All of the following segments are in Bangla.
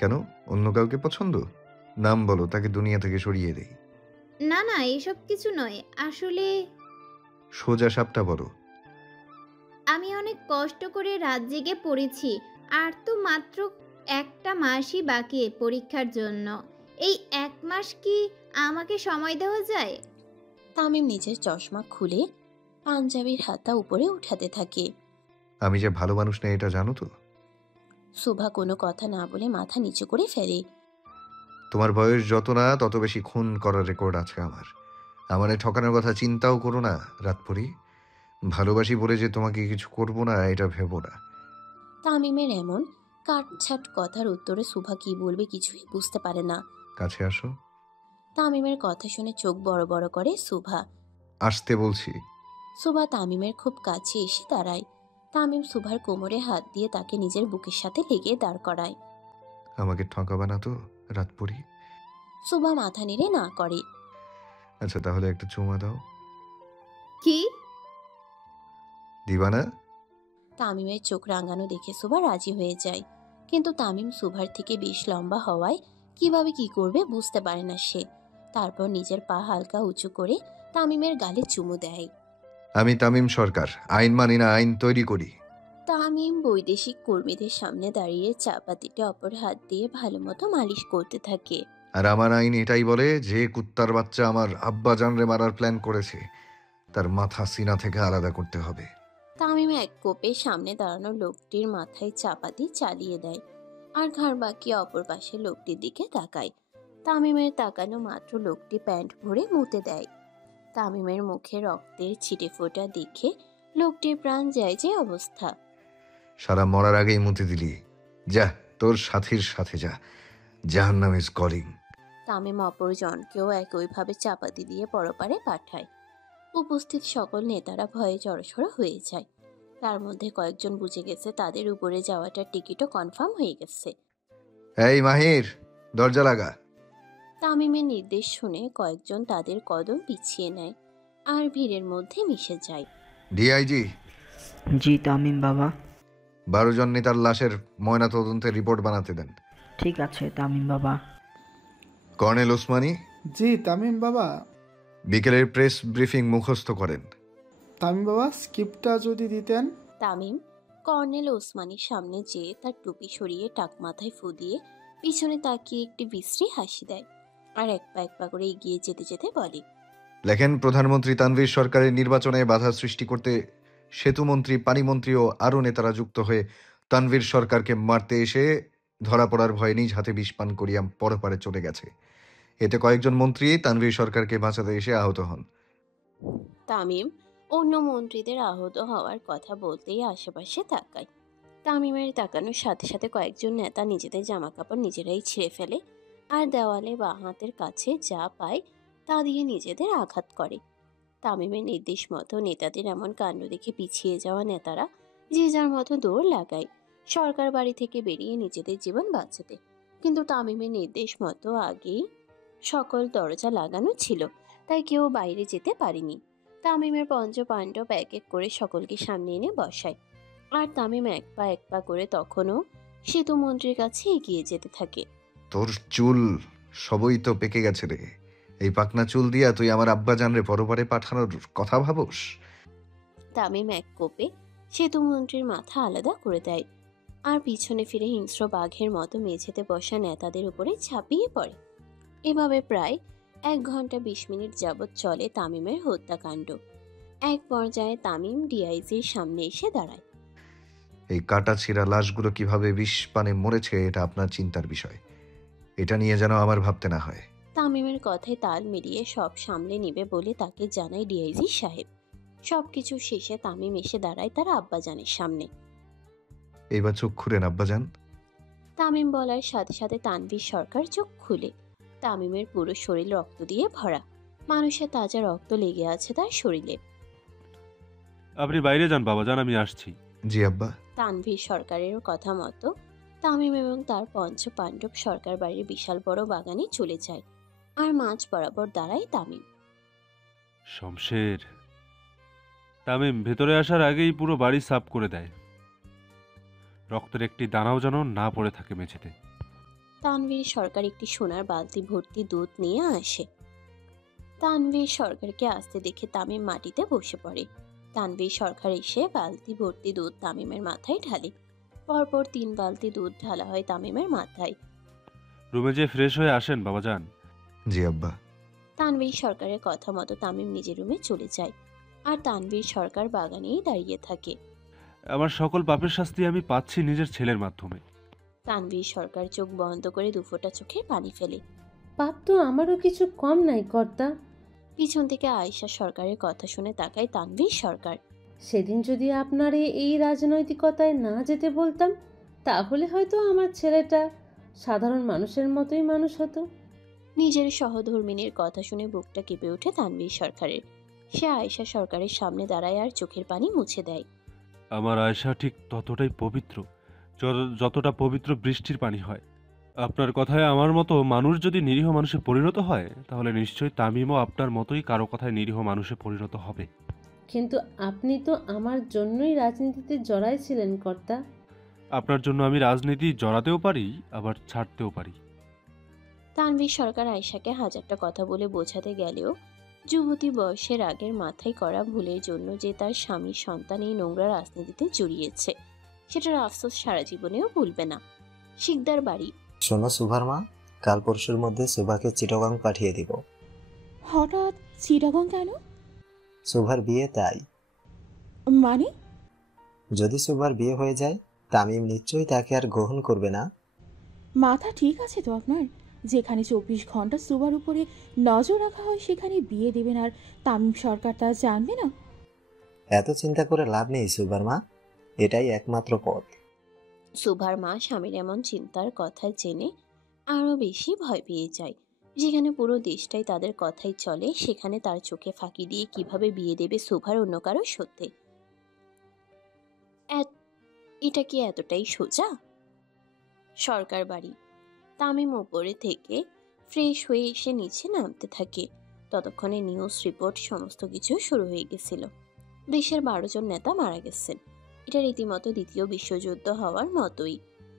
কেন? অন্য কাউকে পছন্দ? নাম বলো, তাকে দুনিয়া থেকে সরিয়ে দেই। না না, এসব কিছু নয়। আসলে সোজা সাপটা বলো। আমি অনেক কষ্ট করে রাত জেগে পড়েছি। আর তো মাত্র একটা মাসই বাকি পরীক্ষার জন্য। এই 1 মাস কি আমাকে সময় দেওয়া যায়? তামিম নিজের চশমা খুলে পাঞ্জাবির হাতা উপরে উঠাতে থাকে। আমি যে ভালো মানুষ না, এটা জানো তো? সুভা কোনো কথা না বলে মাথা নিচু করে ফেলে। তোমার বয়স যত না, তত বেশি খুন করার রেকর্ড আছে আমার। আমারে ঠকানোর কথা চিন্তাও করো না রাতপুরি। ভালোবাসি বলে যে তোমাকে কিছু করব না, এটা ভেবো না। তামিমের এমন কাটছাট কথার উত্তরে সুভা কি বলবে কিছুই বুঝতে পারে না। কাছে আসো। তামিমের কথা শুনে চোখ বড় বড় করে সুভা। আসতে বলছি। সুভা তামিমের খুব কাছে এসে দাঁড়ায়। তামিম সুভার কোমরে হাত দিয়ে তাকে নিজের বুকের সাথে লেগে দাঁড় করায়। আমাকে ঠকাবা না তো রাতপুরি? সুভা মাথা নেড়ে না করে। আচ্ছা, তাহলে একটা চুমা দাও। কি? দিবা না? তামিমের চোখ রাঙানো দেখে সুভা রাজি হয়ে যায়। কিন্তু তামিম সুভার থেকে বেশ লম্বা হওয়ায় কিভাবে কি করবে বুঝতে পারে না সে। তারপর নিজের পা হালকা উঁচু করে তামিমের গালে চুমু দেয়। আমি তামিম সরকার, আইন মানি না, আইন তৈরি করি। তামিম বৈদেশিক কর্মীদের সামনে দাঁড়িয়ে চাপাতিটা অপর হাত দিয়ে ভালো মতো মালিশ করতে থাকে। আর আমার আইন এটাই বলে, যে কুত্তার বাচ্চা আমার আব্বা জানরে মারার প্ল্যান করেছে, তার মাথা সিনা থেকে আলাদা করতে হবে। তামিম এক কোপে সামনে দাঁড়ানো লোকটির মাথায় চাপাতি চালিয়ে দেয় আর ঘাড় বাঁকিয়ে অপর পাশে লোকটির দিকে তাকায়। তামিমের তাকানো মাত্র লোকটি প্যান্ট ভরে মুতে দেয়। তামিমের মুখে রক্তের ছিটে ফোঁটা দেখে লোকটির প্রাণ যায় যে অবস্থা। সারা মরার আগেই মুতে দিলি। যা, তোর সাথীর সাথে যা। জাহান্নাম ইজ কলিং। তামিম অপরজনকেও একইভাবে চাপাতি দিয়ে পরপারে পাঠায়। উপস্থিত সকল নেতারা ভয়ে জড়সড় হয়ে যায়। তার মধ্যে কয়েকজন বুঝে গেছে তাদের উপরে যাওয়াটার টিকিটও কনফার্ম হয়ে গেছে। এই মাহির, দরজা লাগা। তামিমের নির্দেশ শুনে কয়েকজন তাদের কদম পিছিয়ে নেয় আর ভিড়ের মধ্যে মিশে যায়। ডিআইজি, জি তামিম বাবা। 12 জন নেতার লাশের ময়না তদন্তের রিপোর্ট বানাতে দেন। ঠিক আছে তামিম বাবা। কর্নেল ওসমানী, জি তামিম বাবা। বিকেলের প্রেস ব্রিফিং মুখস্থ করেন। তামিম বাবা, স্ক্রিপ্টটা যদি দিতেন। তামিম কর্নেল ওসমানীর সামনে যেয়ে তার টুপি সরিয়ে টাক মাথায় ফু দিয়ে পিছনে তাকিয়ে একটি বিশ্রী হাসি দেয় আর এক পা করে এগিয়ে যেতে যেতে বলে, লেখেন, প্রধানমন্ত্রী তানভীর সরকারের নির্বাচনে বাধা সৃষ্টি করতে সেতুমন্ত্রী, পানিমন্ত্রী ও আরও নেতারা যুক্ত হয়ে তানভীর সরকারকে মারতে এসে ধরা পড়ার ভয়ে নিজ হাতে বিষ পান করিয়া পরপারে চলে গেছে। এতে কয়েকজন মন্ত্রী তানভীর সরকারকে বাঁচাতে এসে আহত হন। তামিম অন্য মন্ত্রীদের আহত হওয়ার কথা বলতেই আশেপাশে তাকায়। তামিমের তাকানোর সাথে সাথে কয়েকজন নেতা নিজেদের জামাকাপড় নিজেরাই ছিঁড়ে ফেলে আর দেওয়ালে বা হাতের কাছে যা পায় তা দিয়ে নিজেদের আঘাত করে। তামিমের নির্দেশ মতো নেতাদের এমন কাণ্ড দেখে পিছিয়ে যাওয়া নেতারা যে যার মতো দৌড় লাগায় সরকার বাড়ি থেকে বেরিয়ে নিজেদের জীবন বাঁচাতে। কিন্তু তামিমের নির্দেশ মতো আগেই সকল দরজা লাগানো ছিল, তাই কেউ বাইরে যেতে পারেনি। তামিমের পঞ্চপাণ্ডব এক এক করে সকলকে সামনে এনে বসায় আর তামিম এক পা করে তখনও সেতুমন্ত্রীর কাছে এগিয়ে যেতে থাকে। তোর চুল সবই তো পেকে গেছে রে। এই পাকনা চুল দিয়া তুই আমার আব্বা জানরে পরপারে পাঠানোর কথা ভাবস? তামিম এক কোপে সেতুমন্ত্রীর মাথা আলাদা করে দেয় আর পিছনে ফিরে হিংস্র বাঘের মতো মেঝেতে বসা নেতাদের উপরে ঝাঁপিয়ে পড়ে। এভাবে প্রায় 1 ঘন্টা 20 মিনিট যাবৎ চলে তামিমের হত্যাকাণ্ড। এক পর্যায়ে তামিম ডিআইজির সামনে এসে দাঁড়ায়। এই কাটা ছিঁড়া লাশগুলো কিভাবে বিষ পানে মরেছে, এটা আপনার চিন্তার বিষয়। এটা নিয়ে যেন আমার ভাবতে না হয়। তামিমের কথায় তাল মিলিয়ে সব সামলে নিবে বলে তাকে জানায় ডিআইজি সাহেব। সবকিছু শেষে তামিম এসে দাঁড়ায় তার আব্বাজানের সামনে। এইবার চোখ খুলেন আব্বাজান। তামিম বলার সাথে সাথে তানভীর সরকার চোখ খুলে। তামিমের পুরো শরীর রক্ত দিয়ে ভরা, মানুষের তাজা রক্ত লেগে আছে তার শরীরে। আপনি বাইরে যান বাবাজান, আমি আসছি। জি আব্বা। তানভীর সরকারের কথা মতো তামিম এবং তার পঞ্চ পাণ্ডব সরকার বাড়ির বিশাল বড় বাগানে চলে যায় আর মাঝ বরাবর দাঁড়ায় তামিম। শমশের, তামিম ভেতরে আসার আগেই পুরো বাড়ি সাফ করে দেয়। রক্তের একটি দানাও যেন না পড়ে থাকে মেঝেতে। তানভীর সরকার একটি সোনার বালতি ভর্তি দুধ নিয়ে আসে। তানভীর সরকারকে আসতে দেখে তামিম মাটিতে বসে পড়ে। তানভীর সরকার এসে বালতি ভর্তি দুধ তামিমের মাথায় ঢালে। পরপর 3 বালতি দুধ ঢালা হয় তামিমের মাথায়। রুমে যে ফ্রেশ হয়ে আসেন বাবাজান। জি আব্বা। তানভীর সরকারের কথা মতো তামিম নিজের রুমে চলে যায়, আর তানভীর সরকার বাগানেই দাঁড়িয়ে থাকে। আমার সকল পাপের শাস্তি আমি পাচ্ছি নিজের ছেলের মাধ্যমে। তানভীর সরকার চোখ বন্ধ করে দুফোঁটা চোখের পানি ফেলে। পাপ তো আমারও কিছু কম নাই কর্তা। পিছন থেকে আয়েশা সরকারের কথা শুনে তাকায় তানভীর সরকার। সেদিন যদি আপনার এই রাজনৈতিকতায় না যেতে বলতাম, তাহলে হয়তো আমার ছেলেটা সাধারণ মানুষের মতোই মানুষ হতো। নিজের সহধর্মিনীর কথা শুনে বুকটা কেঁপে ওঠে তানভীর সরকারের। সে আয়েশা সরকারের সামনে দাঁড়ায় আর চোখের পানি মুছে দেয়। আমার আয়সা ঠিক ততটাই পবিত্র যতটা পবিত্র বৃষ্টির পানি হয়। আপনার কথায় আমার মতো মানুষ যদি নিরীহ মানুষে পরিণত হয়, তাহলে নিশ্চয়ই তামিমও আপনার মতোই কারো কথায় নিরীহ মানুষে পরিণত হবে। কিন্তু আপনি তো আমার জন্যই রাজনীতিতে জড়াইছিলেন কর্তা। আপনার জন্য আমি রাজনীতি জড়াতেও পারি, আবার ছাড়তেও পারি। তানভীর সরকার আয়েশাকে হাজারটা কথা বলে বোঝাতে গেলেও যুবতী বয়সের আগের মাথায় করা ভুলের জন্য যে তার স্বামীর সন্তান এই নোংরা রাজনীতিতে জড়িয়েছে, সেটার আফসোস সারা জীবনেও ভুলবে না। শিকদার বাড়ি। শোনো সুভার মা, কাল পরশুর মধ্যে সুভাকে চিটাগং পাঠিয়ে দিব। হঠাৎ চিটাগং কেন? সুভার বিয়ে তাই। মানে? যদি সুভার বিয়ে হয়ে যায়, তামিম নিশ্চয়ই তাকে আর গ্রহণ করবে না। মাথা ঠিক আছে তো আপনার? যেখানে 24 ঘন্টা সুবার উপরে নজর রাখা হয় সেখানে বিয়ে দেবেন আর তামিম সরকার তা জানবে না? এত চিন্তা করে লাভ নেই সুভার মা, এটাই একমাত্র পথ। সুভার মা স্বামীর এমন চিন্তার কথা জেনে আরো বেশি ভয় পেয়ে যায়। যেখানে পুরো দেশটাই তাদের কথাই চলে, সেখানে তার চোখে ফাঁকি দিয়ে কিভাবে বিয়ে দেবে সুভার অন্য কারো সত্যি? এটা কি এতটাই সোজা? সরকার বাড়ি। তামিম উপরে থেকে ফ্রেশ হয়ে এসে নিচে নামতে থাকে। ততক্ষণে নিউজ রিপোর্ট সমস্ত কিছু শুরু হয়ে গেছিল। দেশের 12 জন নেতা মারা গেছেন। এটা রীতিমতো দ্বিতীয় বিশ্বযুদ্ধ হওয়ার মতোই।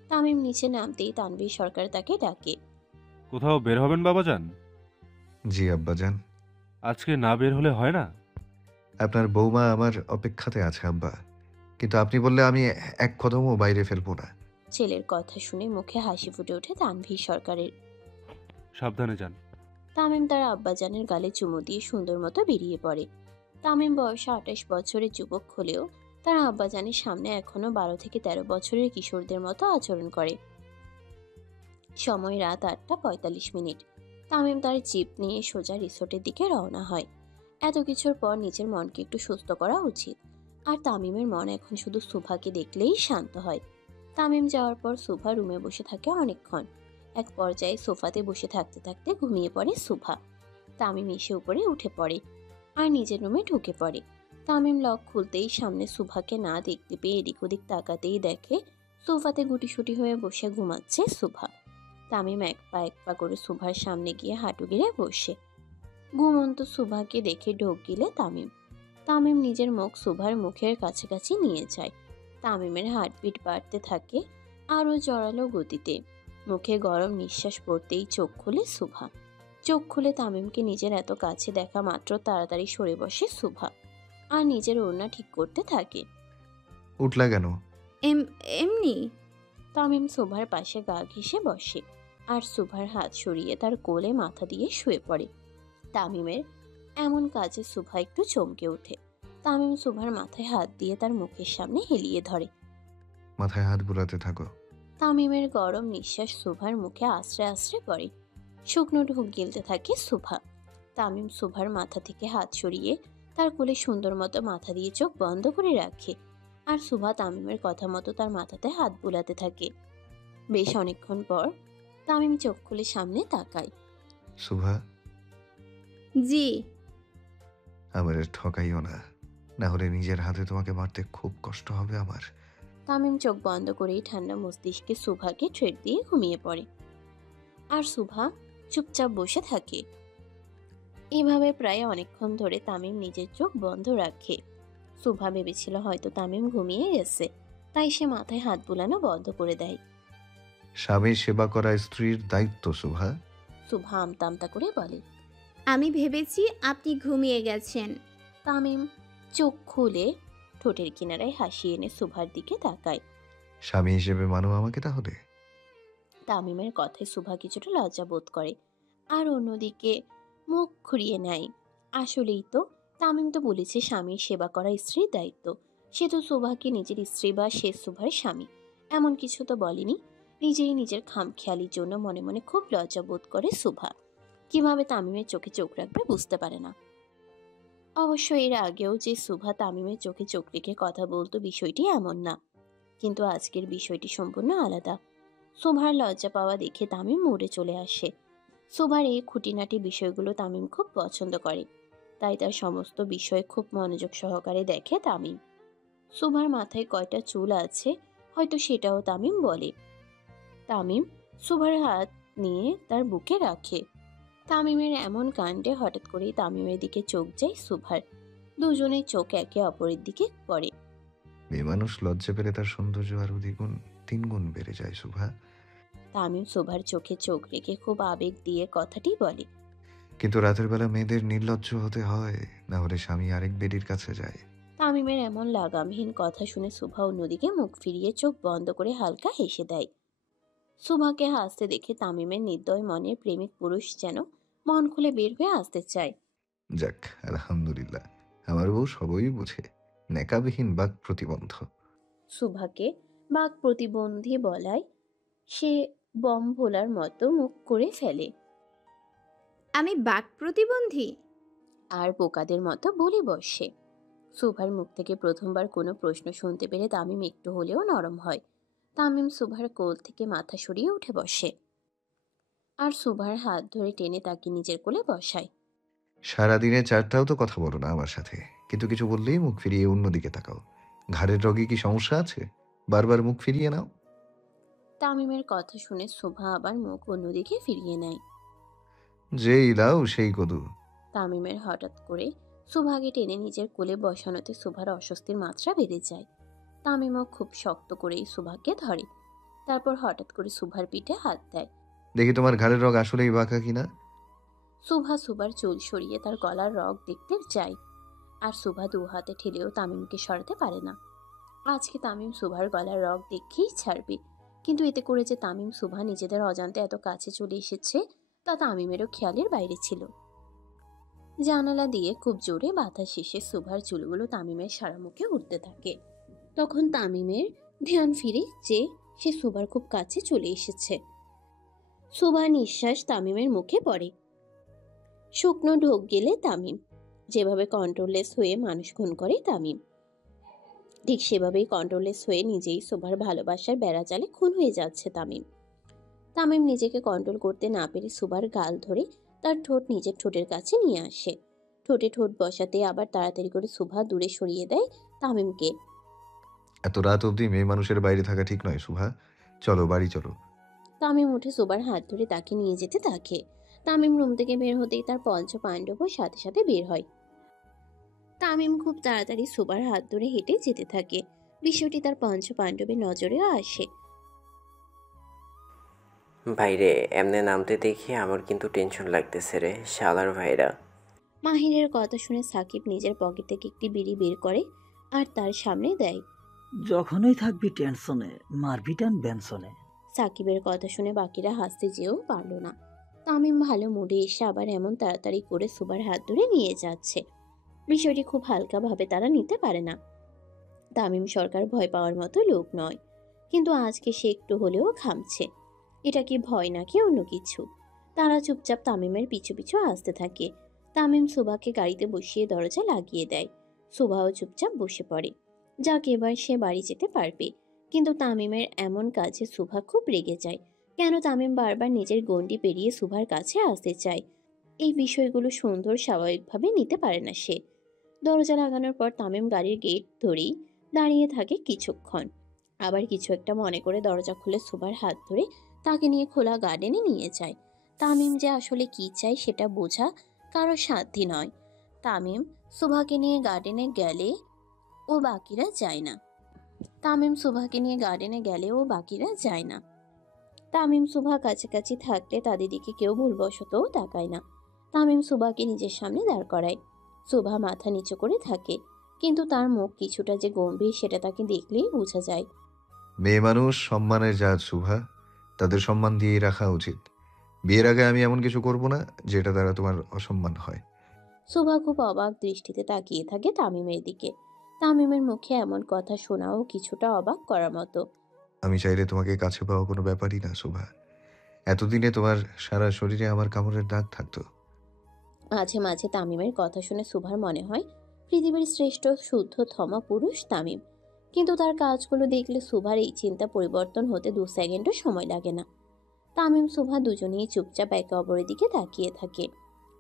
তামিম নিচে নামতেই তানভীর সরকার তাকে ডাকে। কোথাও বের হবেন বাবাজান? জি আব্বাজান। আজকে না বের হলে হয় না? আপনার বৌমা আমার অপেক্ষাতে আছে আব্বা, কিন্তু আপনি বললে আমি এক কদমও বাইরে ফেলবো না। ছেলের কথা শুনে মুখে হাসি ফুটে ওঠে তানভীর সরকারের। সাবধানে যান। তামিম তার আব্বাজানের গালে চুমু দিয়ে সুন্দর মতো বেরিয়ে পড়ে। তামিম বয়সে 28 বছরের যুবক হলেও তার আব্বাজানের সামনে এখনো 12 থেকে 13 বছরের কিশোরদের মতো আচরণ করে। সময় রাত 8:45। তামিম তার জিপ নিয়ে সোজা রিসোর্টের দিকে রওনা হয়। এত কিছুর পর নিজের মনকে একটু সুস্থ করা উচিত, আর তামিমের মন এখন শুধু সুভাকে দেখলেই শান্ত হয়। তামিম যাওয়ার পর সুভা রুমে বসে থাকে অনেকক্ষণ। এক পর্যায়ে সোফাতে বসে থাকতে থাকতে ঘুমিয়ে পড়ে সুভা। তামিম এসে উপরে উঠে পড়ে আর নিজের রুমে ঢুকে পড়ে। তামিম লক খুলতেই সামনে সুভাকে না দেখতে পেয়ে এদিক ওদিক তাকাতেই দেখে সোফাতে গুটিসুটি হয়ে বসে ঘুমাচ্ছে সুভা। তামিম এক পা করে সুভার সামনে গিয়ে হাঁটু গেড়ে বসে। ঘুমন্ত সুভাকে দেখে ঢোক গিলে তামিম নিজের মুখ সুভার মুখের কাছাকাছি নিয়ে যায়। তামিমের হার্টবিট বাড়তে থাকে আরও জোরালো গতিতে। মুখে গরম নিঃশ্বাস পড়তেই চোখ খুলে সুভা। চোখ খুলে তামিমকে নিজের এত কাছে দেখা মাত্র তাড়াতাড়ি সরে বসে সুভা আর নিজের ওড়না ঠিক করতে থাকে। উঠলা কেন? এমনি। তামিম সুভার পাশে গা ঘেঁষে বসে আর সুভার হাত সরিয়ে তার কোলে মাথা দিয়ে শুয়ে পড়ে। তামিমের এমন কাজে সুভা একটু চমকে ওঠে। তামিম সুভার মাথায় হাত দিয়ে তার মুখের সামনে হেলিয়ে ধরে। মাথায় হাত বুলাতে থাকো। তামিমের গরম নিঃশ্বাস সুভার মুখে আশ্রে আশ্রে পড়ে। শুকনো ঢোক গিলতে থাকে সুভা। তামিম সুভার মাথা থেকে হাত সরিয়ে তার কোলে সুন্দর মতো মাথা দিয়ে চোখ বন্ধ করে রাখে, আর সুভা তামিমের কথা মতো তার মাথাতে হাত বুলাতে থাকে। বেশ অনেকক্ষণ পর তামিম চোখ খুলে সামনে তাকায়। সুভা, জি। আমার ঠকাইও না, না হলে নিজের হাতে তোমাকে মারতে খুব কষ্ট হবে আমার। তামিম চোখ বন্ধ করেই ঠান্ডা মস্তিষ্কে সুভাকে ট্রেড দিয়ে ঘুমিয়ে পড়ে, আর সুভা চুপচাপ বসে থাকে। এভাবে প্রায় অনেকক্ষণ ধরে তামিম নিজের চোখ বন্ধ রাখে। সুভা ভেবেছিল হয়তো তামিম ঘুমিয়ে গেছে, তাই সে মাথায় হাত বুলানো বন্ধ করে দেয়। স্বামীর সেবা করা স্ত্রীর দায়িত্ব শুভা। শুভা আমতা আমতা করে বলে। আমি ভেবেছি আপনি ঘুমিয়ে গেছেন। তামিম চোখ খুলে ঠোঁটের কিনারায় হাসি এনে শুভার দিকে তাকায়। স্বামী হিসেবে মানো আমাকে তাহলে? তামিমের কথায় শুভা কিছুটা লজ্জা বোধ করে আর অন্যদিকে মুখ ঘুরিয়ে নেয়। আসলেই তো, তামিম তো বলেছে স্বামীর সেবা করা স্ত্রীর দায়িত্ব। সে তো শুভাকে নিজের স্ত্রী বা সে শুভার স্বামী এমন কিছু তো বলেনি। নিজেই নিজের খামখেয়ালির জন্য মনে মনে খুব লজ্জা বোধ করে শুভা। কিভাবে তামিমের চোখে চোখ রাখবে বুঝতে পারে না। অবশ্য এর আগেও যে শুভা তামিমের চোখে চোখ রেখে কথা বলতো বিষয়টি এমন না, কিন্তু আজকের বিষয়টি সম্পূর্ণ আলাদা। শুভার লজ্জা পাওয়া দেখে তামিম মোড়ে চলে আসে। শুভার এই খুঁটিনাটি বিষয়গুলো তামিম খুব পছন্দ করে, তাই তার সমস্ত বিষয় খুব মনোযোগ সহকারে দেখে তামিম। শুভার মাথায় কয়টা চুল আছে হয়তো সেটাও তামিম বলে। তামিম শুভার হাত নিয়ে তার বুকে রাখে। তামিমের এমন কাণ্ডে হঠাৎ করেই তামিমের দিকে চোখ যায় শুভার। দুজনের চোখ একে অপরের দিকে পড়ে। মেয়ে মানুষ লজ্জা পেলে তার সৌন্দর্য আরো দ্বিগুণ 3 গুণ বেড়ে যায় শুভা। তামিম শুভার চোখে চোখ রেখে খুব আবেগ দিয়ে কথাটি বলে। কিন্তু রাতের বেলা মেয়েদের নির্লজ্জ হতে হয়, না হলে স্বামী আরেক বেডির কাছে যায়। তামিমের এমন লাগামহীন কথা শুনে শুভা অন্যদিকে মুখ ফিরিয়ে চোখ বন্ধ করে হালকা হেসে দেয়। শুভাকে হাসতে দেখে তামিমের নির্দয় মনের প্রেমিক পুরুষ যেন মন খুলে বের হয়ে আসতে চায়। যাক, আলহামদুলিল্লাহ, আমার বউ সবই বুঝে, নেকাবিহীন বাক প্রতিবন্ধ। শুভাকে বাক প্রতিবন্ধী বলায় সে বম ভোলার মতো মুখ করে ফেলে আমি বাক প্রতিবন্ধী? আর বোকাদের মতো বলে বসে। শুভার মুখ থেকে প্রথমবার কোনো প্রশ্ন শুনতে পেরে তামিম একটু হলেও নরম হয়। তামিম শুভার কোল থেকে মাথা সরিয়ে উঠে বসে আর শুভার হাত ধরে টেনে তাকে নিজের কোলে বসায়। সারাদিনে 4টাও তো কথা বলো না আমার সাথে, কিন্তু কিছু বললেই মুখ ফিরিয়ে অন্যদিকে তাকাও। ঘাড়ের রোগে কি সমস্যা আছে? বারবার মুখ ফিরিয়ে নাও। তামিমের কথা শুনে শুভা আবার মুখ অন্যদিকে ফিরিয়ে নেয়। যেই দাও সেই কদু। তামিমের হঠাৎ করে শুভাকে টেনে নিজের কোলে বসানোতে শুভার অস্বস্তির মাত্রা বেড়ে যায়। তামিমও খুব শক্ত করেই শুভাকে ধরে, তারপর হঠাৎ করে শুভার পিঠে হাত দেয়। দেখি তোমার ঘাড়ের রোগ আসলেই বাঁকা কিনা। শুভার চুল সরিয়ে তার গলার রগ দেখতে যায়, আর শুভা দু হাতে ঠেলেও তামিমকে সরাতে পারে না। আজকে তামিম শুভার গলার রগ দেখেই ছাড়বে, কিন্তু এতে করে যে তামিম শুভা নিজেদের অজান্তে এত কাছে চলে এসেছে তা তামিমেরও খেয়ালের বাইরে ছিল। জানালা দিয়ে খুব জোরে বাতাস এসে শুভার চুলগুলো তামিমের সারা মুখে উঠতে থাকে। তখন তামিমের ধ্যান ফিরে যে সে শুভার খুব কাছে চলে এসেছে। শুভার নিঃশ্বাস তামিমের মুখে পড়ে। শুকনো ঢোক গেলে তামিম যেভাবে কন্ট্রোললেস হয়ে মানুষ খুন করে তামিম ঠিক সেভাবেই কন্ট্রোললেস হয়ে নিজেই শুভার ভালোবাসার বেড়াজালে খুন হয়ে যাচ্ছে তামিম। তামিম নিজেকে কন্ট্রোল করতে না পেরে শুভার গাল ধরে তার ঠোঁট নিজের ঠোঁটের কাছে নিয়ে আসে। ঠোঁটে ঠোঁট বসাতে আবার তাড়াতাড়ি করে শুভা দূরে সরিয়ে দেয় তামিমকে। এত রাত অবধি মেয়ে মানুষের বাইরে থাকা ঠিক নয় শুভা, চলো বাড়ি চলো। তামিম উঠে শুভার হাত ধরে তাকে নিয়ে যেতে থাকে। তামিম রুম থেকে বের হতেই তার পঞ্চ পাণ্ডবও সাথে সাথে বের হয়। তামিম খুব তাড়াতাড়ি শুভার হাত ধরে হেঁটে যেতে থাকে। বিষয়টি তার পঞ্চ পাণ্ডবের নজরেও আসে। ভাইরে, এমনে নামতে দেখি আমার কিন্তু টেনশন লাগতেছে রে শালার ভাইরা। মাহিরের কথা শুনে সাকিব নিজের পকেট থেকে একটি বিড়ি বের করে আর তার সামনে দেয়। যখনই থাকবি টেনশনে মারবি টান বেনশনে। সাকিবের কথা শুনে বাকিরা হাসতে যেও পারল না। তামিম ভালো মুডে এসে আবার এমন তাড়াতাড়ি করে শুভার হাত ধরে নিয়ে যাচ্ছে, বিষয়টি খুব হালকাভাবে তারা নিতে পারে না। তামিম সরকার ভয় পাওয়ার মতো লোক নয়, কিন্তু আজকে সে একটু হলেও ঘামছে। এটা কি ভয় নাকি অন্য কিছু? তারা চুপচাপ তামিমের পিছু পিছু আসতে থাকে। তামিম শুভাকে গাড়িতে বসিয়ে দরজা লাগিয়ে দেয়। শুভাও চুপচাপ বসে পড়ে, যাক এবার সে বাড়ি যেতে পারবে। কিন্তু তামিমের এমন কাজে শুভা খুব রেগে যায়। কেন তামিম বারবার নিজের গণ্ডি পেরিয়ে শুভার কাছে আসতে চায়, এই বিষয়গুলো সুন্দর স্বাভাবিকভাবে নিতে পারে না সে। দরজা লাগানোর পর তামিম গাড়ির গেট ধরেই দাঁড়িয়ে থাকে কিছুক্ষণ, আবার কিছু একটা মনে করে দরজা খুলে শুভার হাত ধরে তাকে নিয়ে খোলা গার্ডেনে নিয়ে যায়। তামিম যে আসলে কি চায় সেটা বোঝা কারো সাধ্যি নয়। তামিম শুভাকে নিয়ে গার্ডেনে গেলে ও বাকিরা যায় না। তামিম সুভা কাছাকাছি থাকলে তাদের দিকে কেউ ভুলবশতও তাকায় না। তামিম সুভাকে নিজের সামনে দাঁড় করায়। সুভা মাথা নিচু করে থাকে, কিন্তু তার মুখ কিছুটা যে গম্ভীর সেটা তাকে দেখলেই বোঝা যায়। মেয়ে মানুষ সম্মানের জাত শুভা, তাদের সম্মান দিয়েই রাখা উচিত। বিয়ের আগে আমি এমন কিছু করব না যেটা দ্বারা তোমার অসম্মান হয়। সুভা খুব অবাক দৃষ্টিতে তাকিয়ে থাকে তামিমের দিকে। তামিমের মুখে এমন কথা শোনাও কিছুটা অবাক করার মতো। আমি চাইলে তোমাকে কাছে পাওয়া কোনো ব্যাপারই না শুভা। এতদিনে তোমার সারা শরীরে আমার কামড়ের দাগ থাকতো। মাঝে মাঝে তামিমের কথা শুনে সুভার মনে হয় পৃথিবীর শ্রেষ্ঠ শুদ্ধতম পুরুষ তামিম। কিন্তু তার কাজগুলো দেখলে সুভার এই চিন্তা পরিবর্তন হতে 2 সেকেন্ডও সময় লাগে না। তামিম সুভা দুজনেই চুপচাপ একে অপরের দিকে তাকিয়ে থাকে।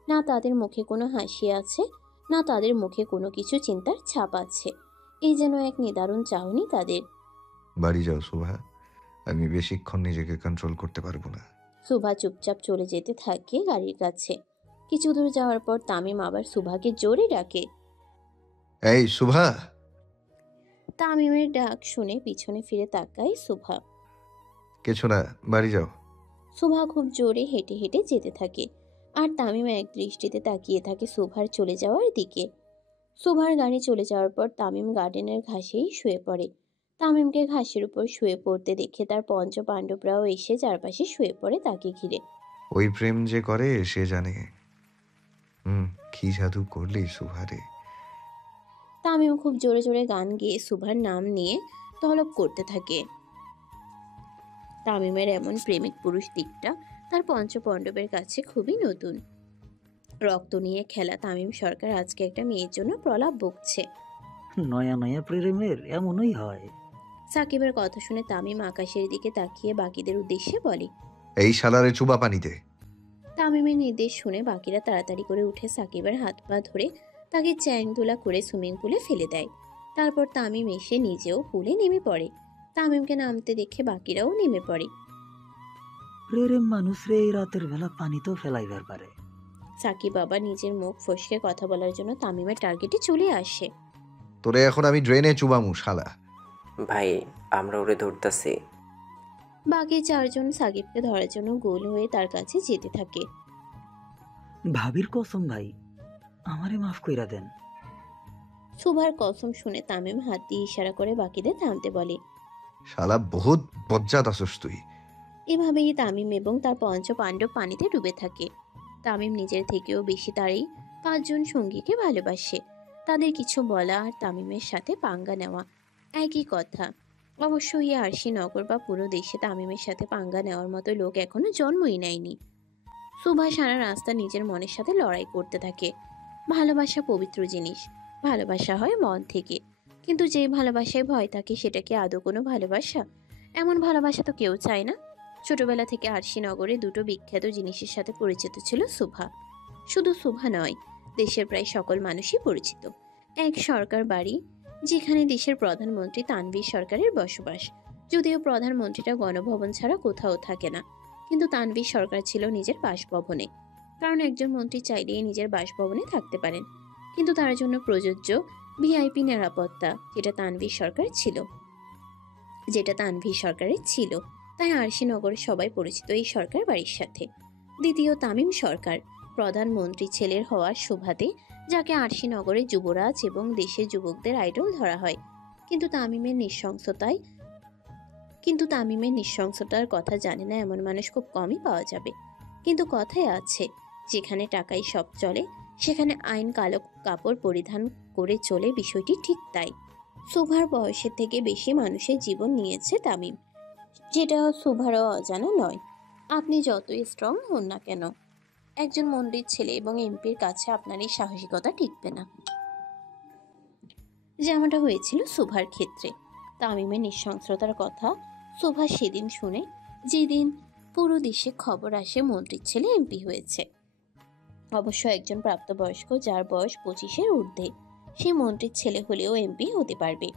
না তাদের মুখে কোনো হাসি আছে, না তাদের মুখে কোনো কিছু চিন্তার ছাপ আছে। এই যেন এক নিদারুণ চাহনি তাদের। বাড়ি যাও শুভা, আমি বেশিক্ষণ নিজেকে কন্ট্রোল করতে পারবো না। সুভা চুপচাপ চলে যেতে থাকে গাড়ির কাছে। কিছু দূর যাওয়ার পর তামিম আবার সুভাকে জোরে ডাকে। এই শুভা! তামিমের ডাক শুনে পিছনে ফিরে তাকায় সুভা। কিছু না, বাড়ি যাও। সুভা খুব জোরে হেঁটে হেঁটে যেতে থাকে, আর তামিম এক দৃষ্টিতে তাকিয়ে থাকে সুভার চলে যাওয়ার দিকে। সুভার গাড়ি চলে যাওয়ার পর তামিম গার্ডেনের ঘাসেই শুয়ে পড়ে। তামিমকে ঘাসের উপর শুয়ে পড়তে দেখে তার পঞ্চ পাণ্ডবরাও এসে চারপাশে শুয়ে পড়ে তাকে ঘিরে। ওই প্রেম যে করে সে জানে। কি জাদু করলি শুভারে। তামিম খুব জোরে জোরে গান গেয়ে সুভার নাম নিয়ে তলব করতে থাকে। তামিমের এমন প্রেমিক পুরুষ দিকটা তার পঞ্চপাণ্ডবের কাছে খুবই নতুন। রক্ত নিয়ে খেলা তামিম সরকার আজকে একটা মেয়ের জন্য প্রলাপ বকছে। নয়া নয়া প্রেমের এমনই হয়। সাকিবের কথা শুনে তামিম আকাশের দিকে তাকিয়ে বাকিদের উদ্দেশ্যে বলে, এই শালারে চুবা পানিতে। তামিমের নির্দেশ শুনে বাকিরা তাড়াতাড়ি করে উঠে সাকিবের হাত পা ধরে তাকে চ্যাংদোলা করে সুইমিং পুলে ফেলে দেয়। তারপর তামিম এসে নিজেও পুলে নেমে পড়ে। তামিমকে নামতে দেখে বাকিরাও নেমে পড়ে। প্রেম মানুষরে এই রাতের বেলা পানিতেও ফেলাইবার পারে। সাকিব বাবা নিজের মুখ ফসকে কথা বলার জন্য তামিমের টার্গেটে চলে আসে। তোরে এখন আমি ড্রেনে চুবামু শালা। ভাই আমরা ওরে ধরতাছি। বাকি 4 জন সাকিবকে ধরার জন্য গোল হয়ে তার কাছে যেতে থাকে। ভাবির কসম ভাই, আমারে মাফ কইরা দেন। সুভার কসম শুনে তামিম হাত দিয়ে ইশারা করে বাকিদের থামতে বলে। শালা বহুত বজ্জাত আসস তুই। এভাবেই তামিম এবং তার পঞ্চ পাণ্ডব পানিতে ডুবে থাকে। তামিম নিজের থেকেও বেশি তারই 5 জন সঙ্গীকে ভালোবাসে। তাদের কিছু বলা আর তামিমের সাথে পাঙ্গা নেওয়া একই কথা। অবশ্যই আরশিনগর বা পুরো দেশে তামিমের সাথে পাঙ্গা নেওয়ার মতো লোক এখনো জন্মই নেয়নি। সুভা সারা রাস্তা নিজের মনের সাথে লড়াই করতে থাকে। ভালোবাসা পবিত্র জিনিস, ভালোবাসা হয় মন থেকে। কিন্তু যে ভালোবাসায় ভয় থাকে সেটা কি আদৌ কোনো ভালোবাসা? এমন ভালোবাসা তো কেউ চায় না। ছোটবেলা থেকে আরশিনগরে 2টো বিখ্যাত জিনিসের সাথে পরিচিত ছিল সুভা। শুধু সুভা নয়, দেশের প্রায় সকল মানুষই পরিচিত। এক সরকার বাড়ি, যেখানে দেশের প্রধানমন্ত্রী তানভীর সরকারের বসবাস। যদিও প্রধানমন্ত্রীটা গণভবন ছাড়া কোথাও থাকে না, কিন্তু তানভীর সরকার ছিল নিজের বাসভবনে। কারণ একজন মন্ত্রী চাইলেই নিজের বাসভবনে থাকতে পারেন, কিন্তু তার জন্য প্রযোজ্য ভিআইপি নিরাপত্তা, যেটা তানভীর সরকারের ছিল। তাই আরশিনগরে সবাই পরিচিত এই সরকার বাড়ির সাথে। দ্বিতীয় তামিম সরকার, প্রধানমন্ত্রী ছেলের হওয়ার সুবাদে যাকে আরশিনগরের যুবরাজ এবং দেশের যুবকদের আইডল ধরা হয়। কিন্তু তামিমের নৃশংসতার কথা জানে না এমন মানুষ খুব কমই পাওয়া যাবে। কিন্তু কথায় আছে, যেখানে টাকাই সব চলে সেখানে আইন কালো কাপড় পরিধান করে চলে, বিষয়টি ঠিক তাই। সুভার বয়সের থেকে বেশি মানুষের জীবন নিয়েছে তামিম, যেটা সুভারও অজানা নয়। আপনি যতই স্ট্রং হন না কেন, একজন মন্ত্রীর ছেলে এবং এমপির কাছে আপনার এই সাহসিকতা টিকবে না, যেমনটা হয়েছিল সুভার ক্ষেত্রে। তামিমের নৃশংসতার কথা সুভা সেদিন শুনে, যেদিন পুরো দেশে খবর আসে মন্ত্রীর ছেলে এমপি হয়েছে। অবশ্য একজন প্রাপ্তবয়স্ক যার বয়স 25-এর ঊর্ধ্বে, সে মন্ত্রীর ছেলে হলেও এমপি হতে পারবে,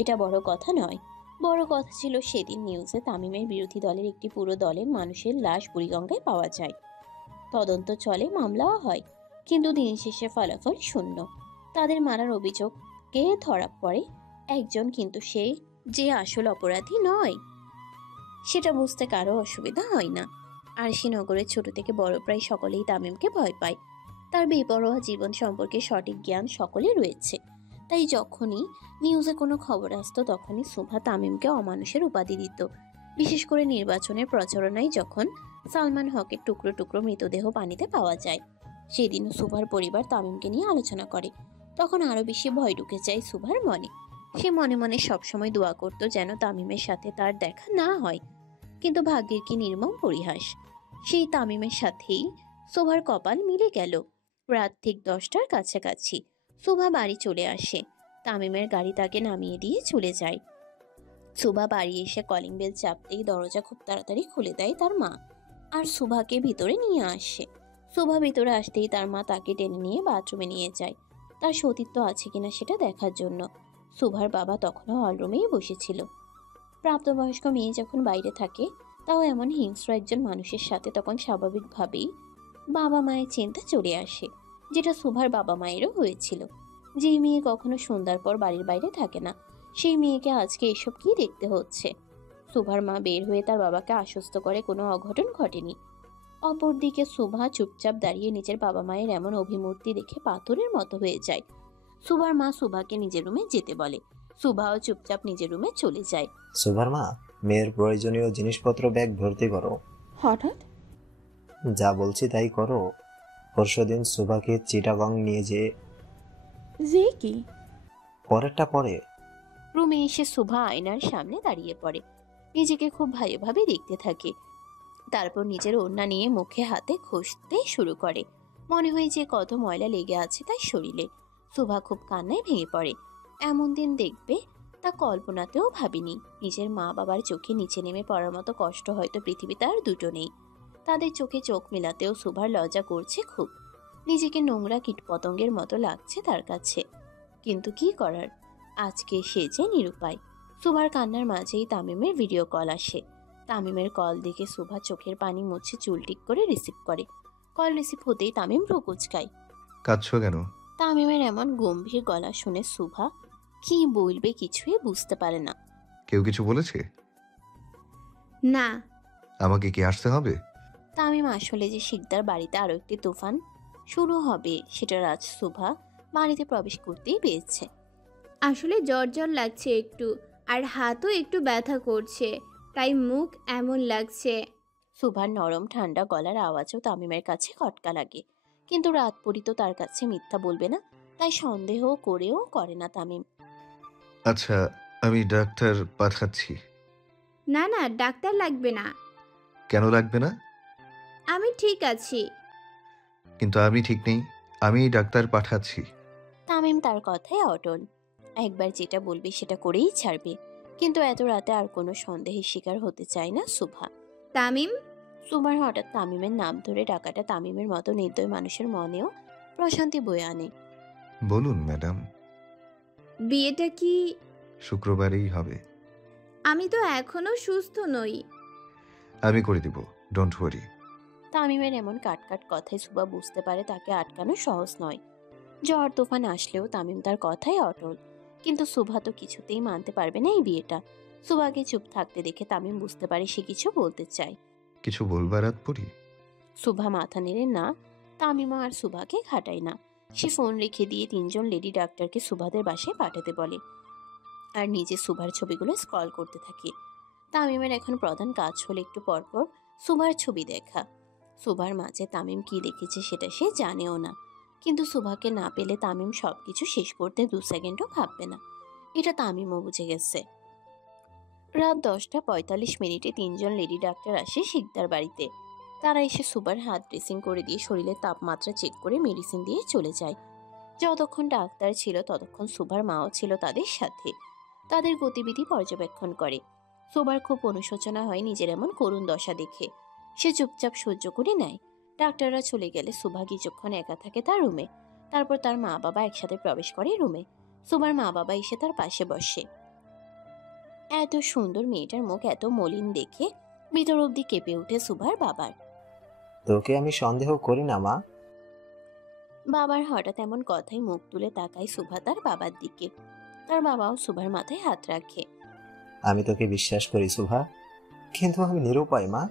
এটা বড় কথা নয়। বড় কথা ছিল সেদিন নিউজে তামিমের বিরোধী দলের একটি পুরো দলের মানুষের লাশ বুড়িগঙ্গায় পাওয়া যায়। তদন্ত চলে, মামলাও হয়, কিন্তু দিন শেষে ফলাফল শূন্য। তাদের মারার অভিযোগে ধরা পড়ে একজন, কিন্তু সে যে আসল অপরাধী নয়। সেটা বুঝতে কারো অসুবিধা হয় না। আরশিনগরের ছোট থেকে বড় প্রায় সকলেই তামিমকে ভয় পায়। তার বেপরোয়া জীবন সম্পর্কে সঠিক জ্ঞান সকলের রয়েছে। তাই যখনই নিউজে কোনো খবর আসতো তখনই সুভা তামিমকে অমানুষের উপাধি দিত। বিশেষ করে নির্বাচনের প্রচারণায় যখন সালমান হকের টুকরো টুকরো মৃতদেহ পানিতে পাওয়া যায়, সেদিনও সুভার পরিবার তামিমকে নিয়ে আলোচনা করে। তখন আরো বেশি ভয় ঢুকে যায় সুভার মনে। সে মনে মনে সবসময় দোয়া করত যেন তামিমের সাথে তার দেখা না হয়। কিন্তু ভাগ্যের কি নির্মম পরিহাস, সেই তামিমের সাথেই সুভার কপাল মিলে গেল। রাত ঠিক 10টার কাছাকাছি সুভা বাড়ি চলে আসে। তামিমের গাড়ি তাকে নামিয়ে দিয়ে চলে যায়। সুভা বাড়ি এসে কলিং বেল চাপতেই দরজা খুব তাড়াতাড়ি খুলে দেয় তার মা, আর সুভাকে ভিতরে নিয়ে আসে। সুভা ভিতরে আসতেই তার মা তাকে টেনে নিয়ে বাথরুমে নিয়ে যায়, তার সতীত্ব আছে কিনা সেটা দেখার জন্য। সুভার বাবা তখনও হলরুমেই বসেছিল। প্রাপ্তবয়স্ক মেয়ে যখন বাইরে থাকে, তাও এমন হিংস্র একজন মানুষের সাথে, তখন স্বাভাবিকভাবেই বাবা মায়ের চিন্তা চলে আসে, যেটা সুভার বাবা মায়েরও হয়েছিল। যে মেয়ে কখনো সন্ধ্যার পর বাড়ির বাইরে থাকে না, সেই মেয়েকে আজকে এসব কি দেখতে হচ্ছে। সুভার মা বের হয়ে তার বাবাকে আশ্বস্ত করে কোনো অঘটন ঘটেনি। অপরদিকে সুভা চুপচাপ দাঁড়িয়ে নিজের বাবা মায়ের এমন অভিমূর্তি দেখে পাথরের মতো হয়ে যায়। সুভার মা সুভাকে নিজের রুমে যেতে বলে। সুভাও চুপচাপ নিজের রুমে চলে যায়। সুভার মা, মেয়ের প্রয়োজনীয় জিনিসপত্র ব্যাগ ভর্তি করো। হঠাৎ? যা বলছি তাই করো। পরশুদিন সুভাকে চিটাগং নিয়ে যে কি? পরেরটা পরে। রুমে এসে সুভা আয়নার সামনে দাঁড়িয়ে পড়ে। নিজেকে খুব ভালোভাবে দেখতে থাকে। তারপর নিজের ওড়না নিয়ে মুখে হাতে ঘষতে শুরু করে। মনে হয় যে কত ময়লা লেগে আছে তার শরীরে। সুভা খুব কান্নায় ভেঙে পড়ে। এমন দিন দেখবে তা কল্পনাতেও ভাবিনি। নিজের মা বাবার চোখে নিচে নেমে পড়ার মতো কষ্ট হয়তো পৃথিবীতে আর দুটো নেই। তাদের চোখে চোখ মেলাতেও সুভার লজ্জা করছে খুব। নিজেকে নোংরা কীটপতঙ্গের মতো লাগছে তার কাছে। কিন্তু কি করার, আজকে সে যে নিরুপায়। সুভার কান্নার মাঝেই তামিমের ভিডিও কল আসে। তামিমের কল দেখে সুভা চোখের পানি মুছে চুল ঠিক করে রিসিভ করে। কল রিসিভ হতেই তামিম ভ্রু কুঁচকায়। কাঁদছো কেন? তামিমের এমন গম্ভীর গলা শুনে সুভা কি বলবে কিছুই বুঝতে পারে না। কেউ কিছু বলেছে? না। আমাকে কি আসতে হবে? তামিম আসলে যে শিকদার বাড়িতে আরো একটি তুফান শুরু হবে সেটা আজ সুভা বাড়িতে প্রবেশ করতেই পেয়েছে। আসলে জ্বর জ্বর লাগছে একটু, আর হাতও একটু ব্যথা করছে, তাই মুখ এমন লাগছে। সুভার নরম ঠান্ডা গলার আওয়াজও তামিমের কাছে খটকা লাগে। কিন্তু রাত পরি তো তার কাছে মিথ্যা বলবে না, তাই সন্দেহ করেও করে না তামিম। আচ্ছা, আমি ডাক্তার পাঠাচ্ছি। না না, ডাক্তার লাগবে না, কেন লাগবে না? আমি ঠিক আছি। কিন্তু আমি ঠিক নেই, আমি ডাক্তার পাঠাচ্ছি। তামিম তার কথায় অটল। একবার যেটা বলবে সেটা করেই ছাড়বে। কিন্তু এত রাতে আর কোনো সন্দেহের শিকার হতে চায় না সুভা। তামিম। সুভার হঠাৎ তামিমের নাম ধরে ডাকাটা তামিমের মতো নির্দয় মানুষের মনেও প্রশান্তি বয়ে আনে। বলুন ম্যাডাম। বিয়েটা কি শুক্রবারেই হবে। আমি তো এখনো সুস্থ নই। আমি করে দিব, ডোন্ট ওয়ারি। তামিমের এমন কাটকাট কথায় সুভা বুঝতে পারে তাকে আটকানো সহজ নয়। ঝড় তুফান আসলেও তামিম তার কথায় অটল। কিন্তু সুভা তো কিছুতেই মানতে পারবে না এই বিয়েটা। সুভাকে চুপ থাকতে দেখে তামিম বুঝতে পারে সে কিছু বলতে চায়। কিছু বলবার রাত পড়ি? সুভা মাথা নেড়ে না। তামিমা আর সুভাকে ঘাটায় না। সে ফোন রেখে দিয়ে 3জন লেডি ডাক্তারকে সুভাদের বাসায় পাঠাতে বলে, আর নিজে সুভার ছবিগুলো স্ক্রল করতে থাকে। তামিমের এখন প্রধান কাজ হলো একটু পরপর সুভার ছবি দেখা। সুভার মাঝে তামিম কি দেখেছে সেটা সে জানেও না। কিন্তু সুভাকে না পেলে তামিম সবকিছু শেষ করতে 2 সেকেন্ডও ভাববে না, এটা তামিমও বুঝে গেছে। রাত 10:45 3জন লেডি ডাক্তার আসে শিকদার বাড়িতে। তারা এসে সুভার হাত ড্রেসিং করে দিয়ে শরীরের তাপমাত্রা চেক করে মেডিসিন দিয়ে চলে যায়। যতক্ষণ ডাক্তার ছিল ততক্ষণ সুভার মাও ছিল তাদের সাথে। তাদের গতিবিধি পর্যবেক্ষণ করে। সুভার খুব অনুশোচনা হয় নিজের এমন করুণ দশা দেখে। সে চুপচাপ সহ্য করে নেয়। ডাক্তাররা চলে গেলে সুভা কিছুক্ষণ একা থাকে তার রুমে। তারপর তার মা বাবা একসাথে প্রবেশ করে রুমে। সুভার মা বাবা এসে তার পাশে বসে। এত সুন্দর মেয়েটার মুখ এত মলিন দেখে ভিতর অব্দি কেঁপে ওঠে সুভার বাবার। তোকে আমি সন্দেহ করি না মা। বাবার হঠাৎ এমন কথায় মুখ তুলে তাকায় সুভা তার বাবার দিকে। তার বাবাও সুভার মাথায় হাত রাখে। আমি তোকে বিশ্বাস করি সুভা। কিন্তু আমি নিরুপায় মা।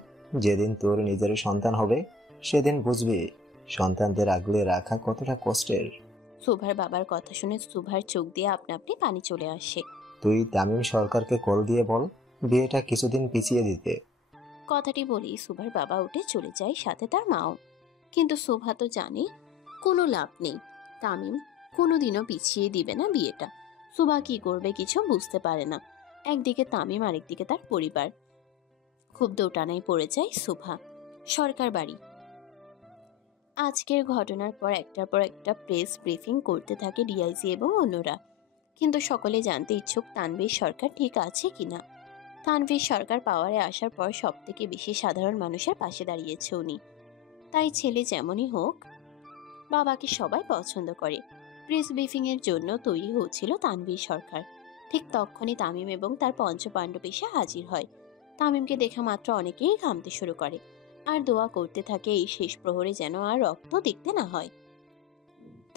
যেদিন তোর নিজের সন্তান হবে সেদিন বুঝবি সন্তানদের আগলে রাখা কতটা কষ্টের। সুভার বাবার কথা শুনে সুভার চোখ দিয়ে আপনা আপনি পানি চলে আসে। তুই তামিম সরকারকে কল দিয়ে বল বিয়েটা কিছুদিন পিছিয়ে দিতে। কথাটি বলেই সুভার বাবা উঠে চলে যায়, সাথে তার মাও। কিন্তু সুভা তো জানে কোনো লাভ নেই, তামিম কোনোদিনও পিছিয়ে দিবে না বিয়েটা। সুভা কি করবে কিছু বুঝতে পারে না। একদিকে তামিম, আরেকদিকে তার পরিবার। খুব দোটানায় পড়ে যায় সুভা। সরকার বাড়ি। আজকের ঘটনার পর একটার পর একটা প্রেস ব্রিফিং করতে থাকে ডিআইজি এবং অন্যরা। কিন্তু সকলে জানতে ইচ্ছুক তানভীর সরকার ঠিক আছে কিনা। তানভীর সরকার পাওয়ারে আসার পর সব থেকে বেশি সাধারণ মানুষের পাশে দাঁড়িয়েছে উনি। তাই ছেলে যেমনই হোক, বাবাকে সবাই পছন্দ করে। প্রেস ব্রিফিং এর জন্য তৈরি হচ্ছিল তানভীর সরকার। ঠিক তখনই তামিম এবং তার পঞ্চপাণ্ডব এসে হাজির হয়। তামিমকে দেখা মাত্র অনেকেই ঘামতে শুরু করে আর দোয়া করতে থাকে এই শেষ প্রহরে যেন আর রক্ত দেখতে না হয়।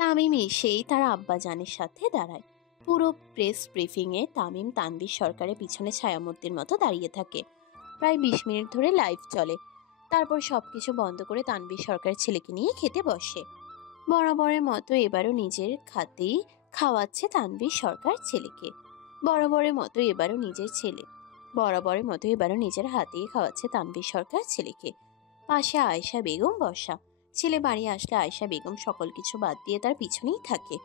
তামিম এসেই তার আব্বাজানের সাথে দাঁড়ায়। পুরো প্রেস ব্রিফিং এ তামিম তানভীর সরকারের পিছনে ছায়ামূর্তির মতো দাঁড়িয়ে থাকে। প্রায় 20 মিনিট ধরে লাইভ চলে। তারপর সবকিছু বন্ধ করে তানভীর সরকারের ছেলেকে নিয়ে খেতে বসে। বরাবরের মতো এবারও নিজের খাতেই খাওয়াচ্ছে তানভীর সরকার ছেলেকে। বরাবরের মতো এবারও নিজের হাতেই খাওয়াচ্ছে তানভীর সরকার ছেলেকে। পাশে আয়েশা বেগম বসা। ছেলে বাড়ি আসলে আয়েশা বেগম সকল কিছু বাদ দিয়ে তার পিছনেই থাকে।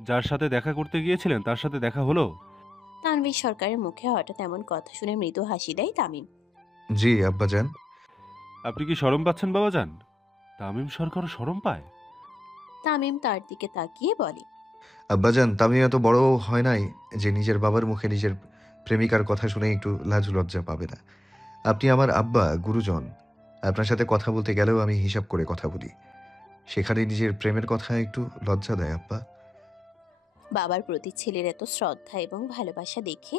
যার সাথে দেখা করতে গিয়েছিলেন তার সাথে দেখা হলো? তানভীর সরকারের মুখে হঠাৎ এমন কথা শুনে মৃদু হাসি দেয় তামিম। জি আব্বাজান। আপনি কি শরম পাচ্ছেন বাবাজান? তামিম সরকারও শরম পায়? তামিম তার দিকে তাকিয়ে বলে, আব্বাজান, তামিম এত বড় হয় নাই যে নিজের বাবার মুখে নিজের প্রেমিকার কথা শুনে একটু লাজ লজ্জা পাবে না। আপনি আমার আব্বা, গুরুজন। আপনার সাথে কথা বলতে গেলেও আমি হিসাব করে কথা বলি। সেখানে নিজের প্রেমের কথা একটু লজ্জা দেয় আব্বা। বাবার প্রতি ছেলের এত শ্রদ্ধা এবং ভালোবাসা দেখে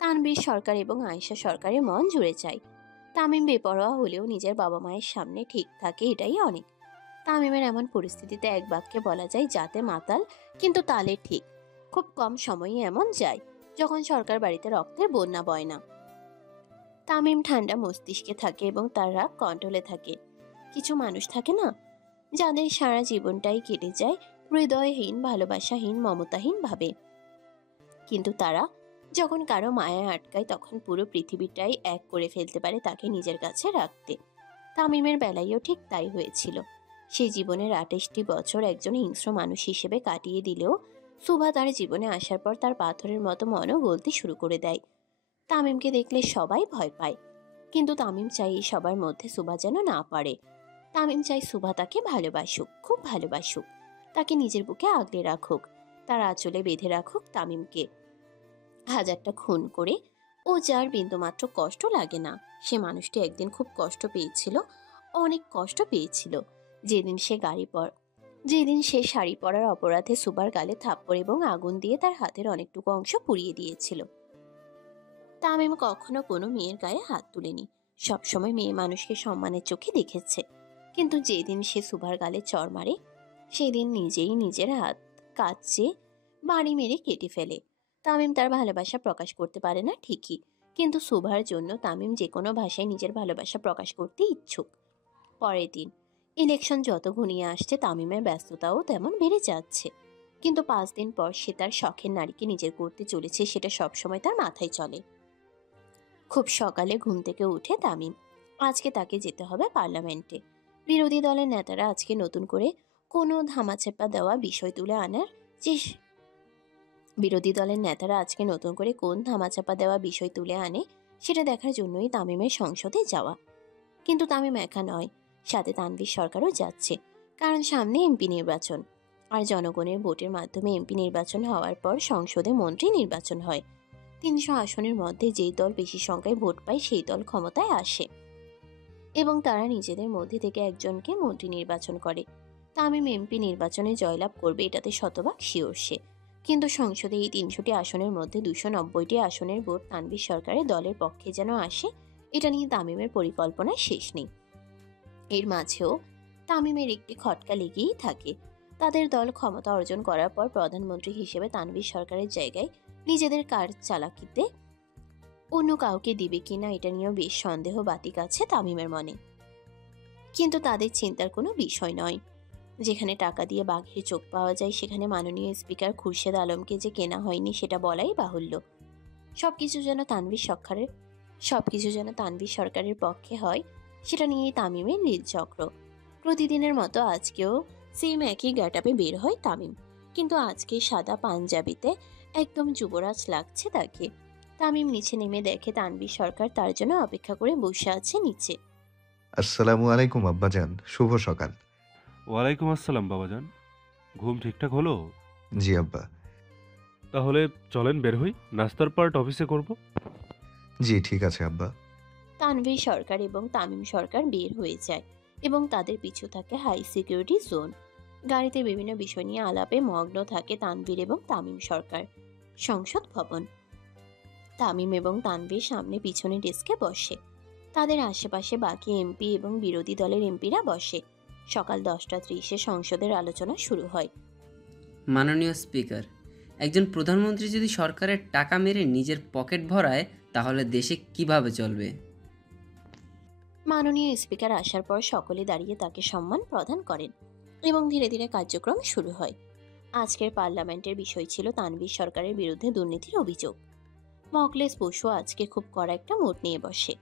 তানভীর সরকার এবং আয়েশা সরকারের মন জুড়ে যায়। তামিম বেপরোয়া হলেও নিজের বাবা মায়ের সামনে ঠিক থাকে, এটাই অনেক। তামিমের এমন পরিস্থিতিতে এক বাক্যে বলা যায় যাতে মাতাল কিন্তু তালে ঠিক। খুব কম সময়ে এমন যায় যখন সরকার বাড়িতে রক্তের বন্যা বয় না। তামিম ঠান্ডা মস্তিষ্কে থাকে এবং তার রাগ কন্ট্রোলে থাকে। কিছু মানুষ থাকে না, যাদের সারা জীবনটাই কেটে যায় হৃদয়হীন, ভালোবাসাহীন, মমতাহীন ভাবে। কিন্তু তারা যখন কারো মায়া আটকায় তখন পুরো পৃথিবীটাই এক করে ফেলতে পারে তাকে নিজের কাছে রাখতে। তামিমের বেলায়ও ঠিক তাই হয়েছিল। সে জীবনের 28টি বছর একজন হিংস্র মানুষ হিসেবে কাটিয়ে দিলেও সুভা তার জীবনে আসার পর তার পাথরের মতো মনও গলতে শুরু করে দেয়। তামিমকে দেখলে সবাই ভয় পায়, কিন্তু তামিম চাই এই সবার মধ্যে সুভা যেন না পারে। তামিম চাই সুভা তাকে ভালোবাসুক, খুব ভালোবাসুক, তাকে নিজের বুকে আগলে রাখুক, তার আঁচলে বেঁধে রাখুক তামিমকে। হাজারটা খুন করে ও যার বিন্দুমাত্র কষ্ট লাগে না, সে মানুষটি একদিন খুব কষ্ট পেয়েছিল, অনেক কষ্ট পেয়েছিল। যেদিন সে শাড়ি পরার অপরাধে সুবার গালে থাপ্পড় এবং আগুন দিয়ে তার হাতের অনেকটুকু অংশ পুড়িয়ে দিয়েছিল। তামিম কখনো কোনো মেয়ের গায়ে হাত তুলেনি, সবসময় মেয়ে মানুষকে সম্মানের চোখে দেখেছে। কিন্তু যেদিন সে সুভার গালে চড় মারে সেদিন নিজেই নিজের হাত কাচ্ছে বাড়ি মেরে কেটে ফেলে। তামিম তার ভালোবাসা প্রকাশ করতে পারে না ঠিকই, কিন্তু সুভার জন্য তামিম যে কোনো ভাষায় নিজের ভালোবাসা প্রকাশ করতে ইচ্ছুক। পরের দিন ইলেকশন যত ঘনিয়ে আসছে তামিমের ব্যস্ততাও তেমন বেড়ে যাচ্ছে। কিন্তু 5 দিন পর সে তার শখের নারীকে নিজের করতে চলেছে, সেটা সবসময় তার মাথায় চলে। খুব সকালে ঘুম থেকে উঠে তামিম, আজকে তাকে যেতে হবে পার্লামেন্টে। বিরোধী দলের নেতারা আজকে নতুন করে কোনো ধামাচাপা দেওয়া বিষয় তুলে আনে সেটা দেখার জন্যই তামিমের সংসদে যাওয়া। কিন্তু তামিম একা নয়, সাথে তানভীর সরকারও যাচ্ছে, কারণ সামনে এমপি নির্বাচন। আর জনগণের ভোটের মাধ্যমে এমপি নির্বাচন হওয়ার পর সংসদে মন্ত্রী নির্বাচন হয়। 300 আসনের মধ্যে যেই দল বেশি সংখ্যায় ভোট পায় সেই দল ক্ষমতায় আসে এবং তারা নিজেদের মধ্যে থেকে একজনকে মন্ত্রী নির্বাচন করে। তামিম এমপি নির্বাচনে জয়লাভ করবে এটাতে শতভাগ শিওর সে। কিন্তু সংসদে এই 300টি আসনের মধ্যে 290টি আসনের ভোট তানভীর সরকারের দলের পক্ষে যেন আসে, এটা নিয়ে তামিমের পরিকল্পনা শেষ নেই। এর মাঝেও তামিমের একটি খটকা লেগেই থাকে। তাদের দল ক্ষমতা অর্জন করার পর প্রধানমন্ত্রী হিসেবে তানভীর সরকারের জায়গায় নিজেদের কার চালাকিতে অন্য কাউকে দিবে কিনা এটা নিয়েও বেশ সন্দেহ বাতিক আছে তামিমের মনে। কিন্তু তাদের চিন্তার কোনো বিষয় নয়। যেখানে টাকা দিয়ে বাঘের চোখ পাওয়া যায় সেখানে মাননীয় স্পিকার খুরশেদ আলমকে যে কেনা হয়নি সেটা বলাই বাহুল্য। সবকিছু যেন তানভীর সরকারের পক্ষে হয়, সেটা নিয়েই তামিমের নীলচক্র। প্রতিদিনের মতো আজকেও সেম একই গেটআপে বের হয় তামিম, কিন্তু আজকে সাদা পাঞ্জাবিতে একদম যুবরাজ লাগছে তাকে। তামিম নিচে নেমে দেখে তানভীর সরকার তার জন্য অপেক্ষা করে বসে আছে নিচে। আসসালামু আলাইকুম আব্বাজান, শুভ সকাল। ওয়ালাইকুম আসসালাম বাবাজান। ঘুম ঠিকঠাক হলো? জি আব্বা। তাহলে চলেন বের হই, নাস্তার পার্ট অফিসে করব। জি ঠিক আছে আব্বা। তানভীর সরকার এবং তামিম সরকার বের হয়ে যায় এবং তাদের পিছু থাকে হাই সিকিউরিটি জোন। গাড়িতে বিভিন্ন বিষয় নিয়ে আলাপে মগ্ন থাকে তানভীর এবং তামিম সরকার। সংসদ ভবন। তামিম এবং তানভীর সামনে পিছনে ডেস্কে বসে। তাদের আশেপাশে বাকি এমপি এবং বিরোধী দলের এমপিরা বসে। সকাল 10:30 সংসদের আলোচনা শুরু হয়। মাননীয় স্পিকার, একজন প্রধানমন্ত্রী যদি সরকারের টাকা মেরে নিজের পকেট ভরায় তাহলে দেশে কিভাবে চলবে? মাননীয় স্পিকার আসার পর সকলে দাঁড়িয়ে তাকে সম্মান প্রদান করেন এবং ধীরে ধীরে কার্যক্রম শুরু হয়। আজকের পার্লামেন্টের বিষয় ছিল তানভীর সরকারের বিরুদ্ধে দুর্নীতির অভিযোগ। মকলেস বসু আজকে খুব কড়া একটা মোড নিয়ে বসে।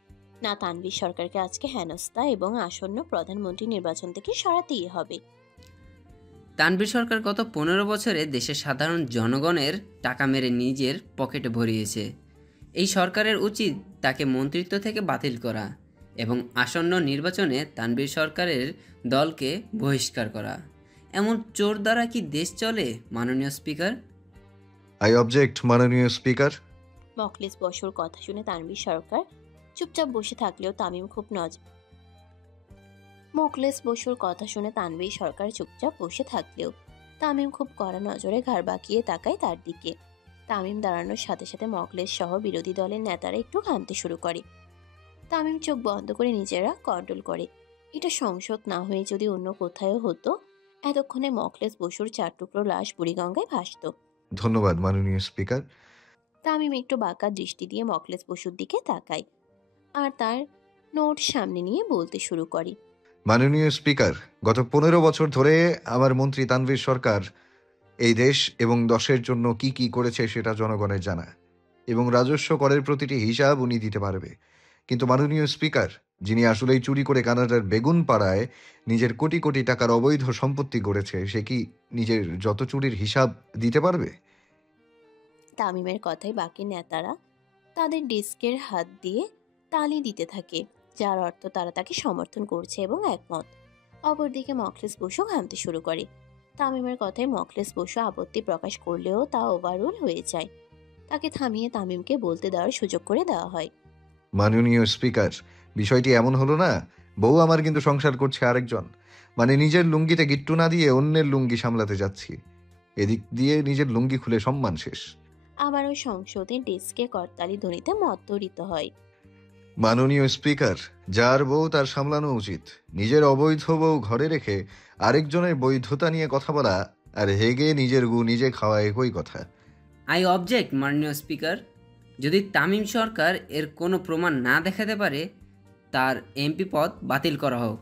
না, তানভীর সরকারকে আজকে হেনস্থা এবং আসন্ন প্রধানমন্ত্রী নির্বাচন থেকে সরাতেই হবে। তানভীর সরকার গত 15 বছরে দেশের সাধারণ জনগণের টাকা মেরে নিজের পকেটে ভরিয়েছে। এই সরকারের উচিত তাকে মন্ত্রিত্ব থেকে বাতিল করা এবং আসন্ন নির্বাচনে তানভীর সরকারের দলকে বহিষ্কার করা। এমন চোর দ্বারা কি দেশ চলে মাননীয় স্পিকার? আই অবজেক্ট মাননীয় স্পিকার। মকলেস বসুর কথা শুনে তানভীর সরকার চুপচাপ বসে থাকলেও তামিম খুব কড়া নজরে ঘাড় বাঁকিয়ে তাকায় তার দিকে। তামিম দাঁড়ানোর সাথে সাথে মকলেস সহ বিরোধী দলের নেতারা একটু ঘামতে শুরু করে। তামিম চোখ বন্ধ করে নিজেরা কন্ট্রোল করে। এটা সংসদ না হয়ে যদি অন্য কোথাও হতো, এতক্ষণে মকলেস বসুর 4 টুকরো লাশ বুড়িগঙ্গায় ভাসত। ধন্যবাদ মাননীয় স্পিকার। তামিম একটু বাঁকা দৃষ্টি দিয়ে মকলেস বসুর দিকে তাকায় আর তার নোট সামনে নিয়ে বলতে শুরু করে। মাননীয় স্পিকার, গত 15 বছর ধরে আমার মন্ত্রী তানভীর সরকার এই দেশ এবং দশের জন্য কি কি করেছে সেটা জনগণের জানা, এবং রাজস্ব করের প্রতিটি হিসাব উনি দিতে পারবে। কিন্তু মাননীয় স্পিকার, যিনি আসলেই চুরি করে কানাডার বেগুন পাড়ায় নিজের কোটি কোটি টাকার অবৈধ সম্পত্তি গড়েছে, সে কি নিজের যত চুরির হিসাব দিতে পারবে? তামিমের কথায় বাকি নেতারা তাদের ডেস্কের হাত দিয়ে তালি দিতে থাকে, যার অর্থ তারা তাকে সমর্থন করছে এবং একমত। অপরদিকে মকলেস বসু ঘামতে শুরু করে। তামিমের কথায় মকলেস বসু আপত্তি প্রকাশ করলেও তা ওভাররুল হয়ে যায়। তাকে থামিয়ে তামিমকে বলতে দেওয়ার সুযোগ করে দেওয়া হয়। মাননীয় স্পিকার, বিষয়টি এমন হলো না, বউ আমার কিন্তু সংসার করছে আরেকজন, মানে নিজের লুঙ্গিতে গিট্টু না দিয়ে অন্যের লুঙ্গি সামলাতে যাচ্ছি, এদিক দিয়ে নিজের লুঙ্গি খুলে সম্মান শেষ। আবারও সংসদে ডেস্কে করতালি ধ্বনিতে মধ্যরিত হয়। মাননীয় স্পিকার, যার বউ তার সামলানো উচিত। নিজের অবৈধ বউ ঘরে রেখে আরেকজনের বৈধতা নিয়ে কথা বলা আর হেগে নিজের গু নিজে খাওয়া একই কথা। আই অবজেক্ট মাননীয় স্পিকার, যদি তামিম সরকার এর কোনো প্রমাণ না দেখাতে পারে তার এমপি পদ বাতিল করা হোক।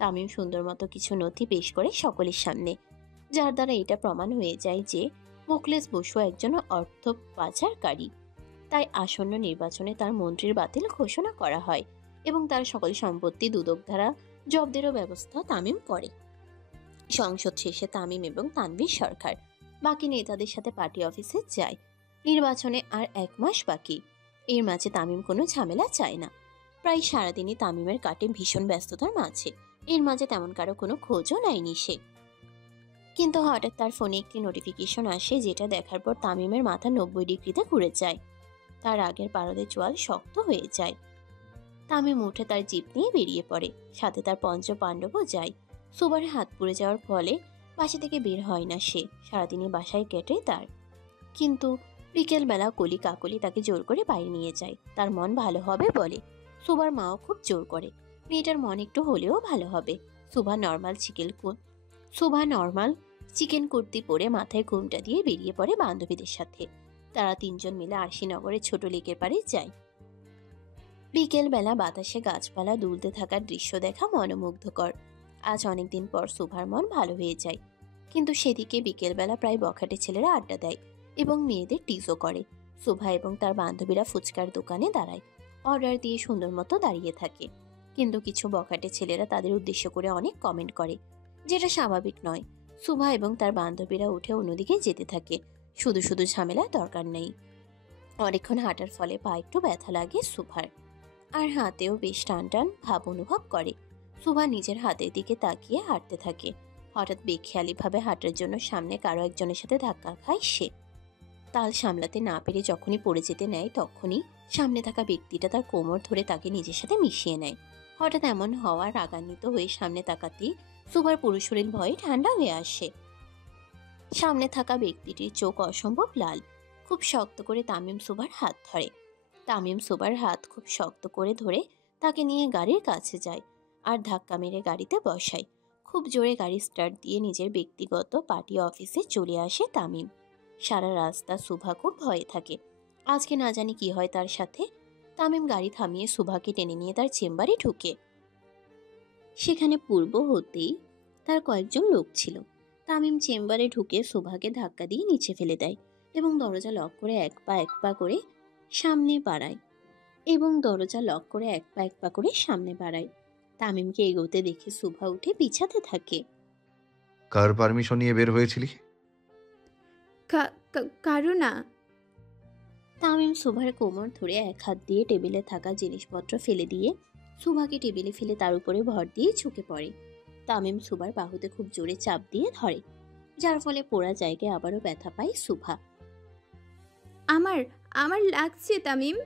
তামিম সুন্দর মতো কিছু নথি পেশ করে সকলের সামনে, যার দ্বারা এটা প্রমাণ হয়ে যায় যে মোকলেস বসু একজন অর্থ পাচারকারী। তাই আসন্ন নির্বাচনে তার মন্ত্রীর বাতিল ঘোষণা করা হয় এবং তার সকল সম্পত্তি দুদক দ্বারা জব্দেরও ব্যবস্থা তামিম করে। সংসদ শেষে তামিম এবং তানভীর সরকার বাকি নেতাদের সাথে পার্টি অফিসে যায়। নির্বাচনে আর 1 মাস বাকি। এর মাঝে তামিম কোনো ঝামেলা চায় না। প্রায় সারাদিনই তামিমের কাটে ভীষণ ব্যস্ততার মাঝে। এর মাঝে তেমন কারো কোনো খোঁজও নেয়নি সে। কিন্তু হঠাৎ তার ফোনে একটি নোটিফিকেশন আসে, যেটা দেখার পর তামিমের মাথা 90 ডিগ্রিতে ঘুরে যায়। তার আগের পারদের চোয়াল শক্ত হয়ে যায়। তামিম উঠে তার জিপ নিয়ে বেরিয়ে পড়ে। সাথে তার পঞ্চ পাণ্ডবও যায়। সুবারে হাত পুড়ে যাওয়ার ফলে বাসা থেকে বের হয় না সে। সারাদিনই বাসায় কেটে তার। কিন্তু বিকেলবেলা কলি কাকলি তাকে জোর করে বাইরে নিয়ে যায়। তার মন ভালো হবে বলে। সুবার মাও খুব জোর করে, মেয়েটার মন একটু হলেও ভালো হবে। সুভা নর্মাল চিকেন কুর্তি পরে মাথায় ঘুমটা দিয়ে বেরিয়ে পড়ে বান্ধবীদের সাথে। তারা তিনজন মিলে আরশিনগরের ছোট লেকের পাড়ে যায়। বিকেলবেলা বাতাসে গাছপালা দুলতে থাকার দৃশ্য দেখা মনোমুগ্ধকর। আজ অনেকদিন পর সুভার মন ভালো হয়ে যায়। কিন্তু সেদিকে বিকেলবেলা প্রায় বখাটে ছেলেরা আড্ডা দেয় এবং মেয়েদের টিজও করে। সুভা এবং তার বান্ধবীরা ফুচকার দোকানে দাঁড়ায়, অর্ডার দিয়ে সুন্দর মতো দাঁড়িয়ে থাকে। কিন্তু কিছু বখাটে ছেলেরা তাদের উদ্দেশ্য করে অনেক কমেন্ট করে, যেটা স্বাভাবিক নয়। সুভা এবং তার বান্ধবীরা উঠে অন্যদিকে যেতে থাকে। শুধু শুধু ঝামেলার দরকার নেই। অনেকক্ষণ হাঁটার ফলে পা একটু ব্যথা লাগে সুভার, আর হাতেও বেশ টান টান ভাব অনুভব করে। সুভা নিজের হাতের দিকে তাকিয়ে হাঁটতে থাকে। হঠাৎ বেখেয়ালিভাবে হাঁটার জন্য সামনে কারো একজনের সাথে ধাক্কা খায় সে। তাল সামলাতে না পেরে যখনই পড়ে যেতে নেয়, তখনই সামনে থাকা ব্যক্তিটা তার কোমর ধরে তাকে নিজের সাথে মিশিয়ে নেয়। হঠাৎ এমন হওয়ার রাগান্বিত হয়ে সামনে তাকাতেই সুভার পুরো শরীর ভয়ে ঠান্ডা হয়ে আসে। সামনে থাকা ব্যক্তিটির চোখ অসম্ভব লাল। খুব শক্ত করে তামিম সুভার হাত ধরে। তামিম সুভার হাত খুব শক্ত করে ধরে তাকে নিয়ে গাড়ির কাছে যায় আর ধাক্কা মেরে গাড়িতে বসায়। খুব জোরে গাড়ি স্টার্ট দিয়ে নিজের ব্যক্তিগত পার্টি অফিসে চলে আসে তামিম। সারা রাস্তা সুভা খুব ভয়ে থাকে, আজকে না জানি কি হয় তার সাথে। তামিম গাড়ি থামিয়ে সুভাকে টেনে নিয়ে তার চেম্বারে ঢুকে। সেখানে পূর্ব হতেই তার কয়েকজন লোক ছিল। তামিম চেম্বারে ঢুকে সুভাকে ধাক্কা দিয়ে নিচে ফেলে দেয় এবং দরজা লক করে এক পা করে সামনে বাড়ায়। তামিমকে এগোতে দেখে সুভা উঠে পিছাতে থাকে। কার পারমিশন নিয়ে বের হয়েছিলি? কারুনা। তামিম সুভার কোমর ধরে এক হাত দিয়ে টেবিলে থাকা জিনিসপত্র ফেলে দিয়ে সুভাকে টেবিলে ফেলে তার উপরে ভর দিয়ে ঝুঁকে পড়ে। তামিম সুভার বাহুতে খুব জোরে চাপ দিয়ে ধরে, যার ফলে পোড়া জায়গায় আবারও ব্যথা পায় সুভা। আমার লাগছে তামিম।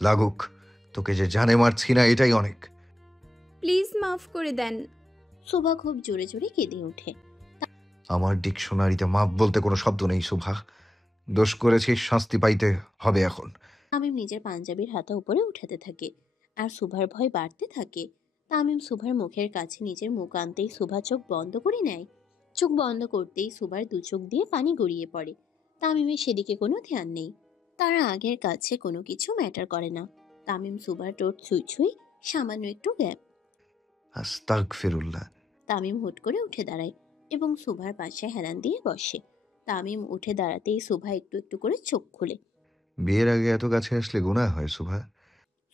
লাগুক, তোকে যে জানে মারছি না এটাই অনেক। প্লিজ মাফ করে দেন। সুভা খুব জোরে জোরে কেঁদে ওঠে। আমার ডিকশনারিতে মাপ বলতে কোনো শব্দ নেই সুভা। দোষ করেছিস, শাস্তি পাইতে হবে এখন। তামিম নিজের পাঞ্জাবির হাতা উপরে উঠাতে থাকে আর সুভার ভয় বাড়তে থাকে। তামিম সুভার মুখের কাছে নিজের মুখ আনতেই সুভা চোখ বন্ধ করে নেয়। চোখ বন্ধ করতেই সুভার দু চোখ দিয়ে পানি গড়িয়ে পড়ে। তামিমের সেদিকে কোনো ধ্যান নেই। তারা আগের কাছে কোনো কিছু ম্যাটার করে না। তামিম সুভার ঠোঁট ছুঁই সামান্য একটু গ্যাপ। আস্তাগফিরুল্লাহ। তামিম হুট করে উঠে দাঁড়ায় এবং সুভার পাশে হেলান দিয়ে বসে। তামিম উঠে দাঁড়াতেই সুভা একটু একটু করে চোখ খুলে। বিয়ের আগে এত কাছে আসলে গুনাহ হয় সুভা।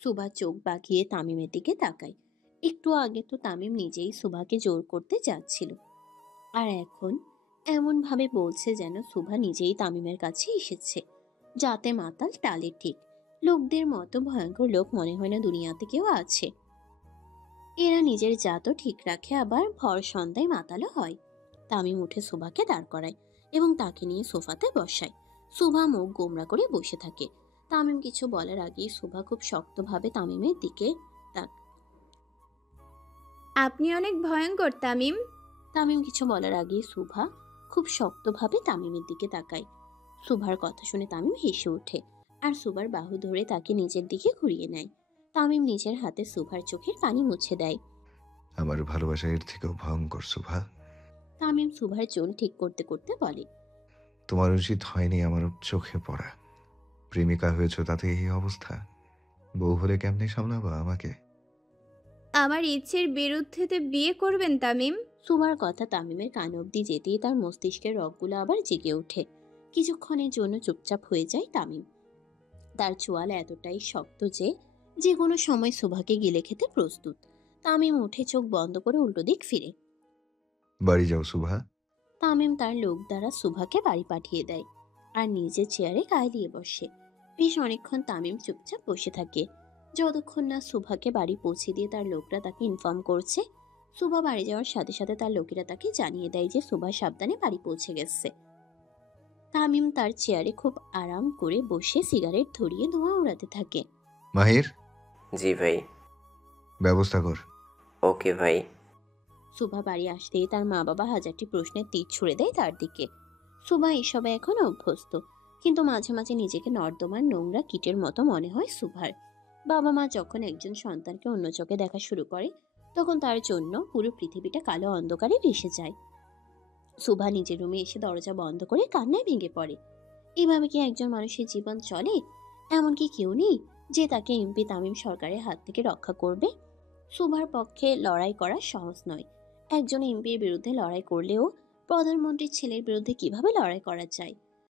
সুভা চোখ বাঁকিয়ে তামিমের দিকে তাকায়। একটু আগে তো তামিম নিজেই সুভাকে জোর করতে যাচ্ছিল, আর এখন এমন ভাবে বলছে যেন সুভা নিজেই তামিমের কাছে এসেছে। যাতে মাতাল টালে ঠিক। লোকদের মতো ভয়ঙ্কর লোক মনে হয় না দুনিয়াতে কেউ আছে। এরা নিজের জাতও ঠিক রাখে, আবার ভর সন্ধ্যায় মাতালও হয়। তামিম উঠে সুভাকে দাঁড় করায় এবং তাকে নিয়ে সোফাতে বসায়। সুভা মুখ গোমরা করে বসে থাকে। তামিম কিছু বলার আগেই সুভা খুব শক্তভাবে তামিমের দিকে আপনি অনেক ভয়ঙ্কর তামিম। তামিম কিছু বলার আগেই সুভা খুব শক্তভাবে তামিমের দিকে তাকায়। সুভার কথা শুনে তামিম হেসে ওঠে আর সুভার বাহু ধরে তাকে নিজের দিকে ঘুরিয়ে নেয়। তামিম নিজের হাতে সুভার চোখের পানি মুছে দেয়। আমার ভালোবাসা এর থেকেও ভয়ঙ্কর সুভা। তামিম সুভার চুল ঠিক করতে করতে বলে, তোমার উচিত হয়নি আমার চোখে পড়া। প্রেমিকা হয়েছ তাতে এই অবস্থা। বউ হলে কেমনে সামলাবা আমাকে? আমার ইচ্ছের বিরুদ্ধে বিয়ে করবেন তামিম? সুভার কথা তামিমের কান অব্দি যেতেই তার মস্তিষ্কের রগগুলো আবার জেগে ওঠে। কিছুক্ষণের জন্য চুপচাপ হয়ে যায় তামিম। তার চোয়াল এতটাই শক্ত যে কোনো সময় সুভাকে গিলে খেতে প্রস্তুত। তামিম উঠে চোখ বন্ধ করে উল্টো দিক ফিরে। বাড়ি যাও সুভা। তামিম তার লোক দ্বারা সুভাকে বাড়ি পাঠিয়ে দেয় আর নিজের চেয়ারে গায়ে দিয়ে বসে। বেশ অনেকক্ষণ তামিম চুপচাপ বসে থাকে, যতক্ষণ না সুভাকে বাড়ি পৌঁছে দিয়ে তার লোকরা তাকে ইনফর্ম করছে। সুভা বাড়ি যাওয়ার সাথে সাথে তার লোকেরা তাকে জানিয়ে দেয় যে সুভা সাবধানে বাড়ি পৌঁছে গেছে। তামিম তার চেয়ারে খুব আরাম করে বসে সিগারেট ধরিয়ে ধোঁয়া উড়াতে থাকে। মাহির। জি ভাই। ব্যবস্থা কর। ওকে ভাই। সুভা বাড়ি আসতেই তার মা বাবা হাজারটি প্রশ্নের তীর ছুড়ে দেয় তার দিকে। সুভা এসবে এখন অভ্যস্ত, কিন্তু মাঝে মাঝে নিজেকে নর্দমার নোংরা কীটের মতো মনে হয় সুভার। বাবা মা যখন একজন সন্তানকে অন্য চোখে দেখা শুরু করে, তখন তার জন্য পুরো পৃথিবীটা কালো অন্ধকারে ভেসে যায়। সুভা নিজের রুমে এসে দরজা বন্ধ করে কান্নায় ভেঙে পড়ে। এভাবে কি একজন মানুষের জীবন চলে? এমনকি কেউ নেই যে তাকে এমপি তামিম সরকারের হাত থেকে রক্ষা করবে। সুভার পক্ষে লড়াই করা সহজ নয়। একজন এমপির বিরুদ্ধে লড়াই করলেও প্রধানমন্ত্রীর ছেলের বিরুদ্ধে কিভাবে লড়াই করা যায়?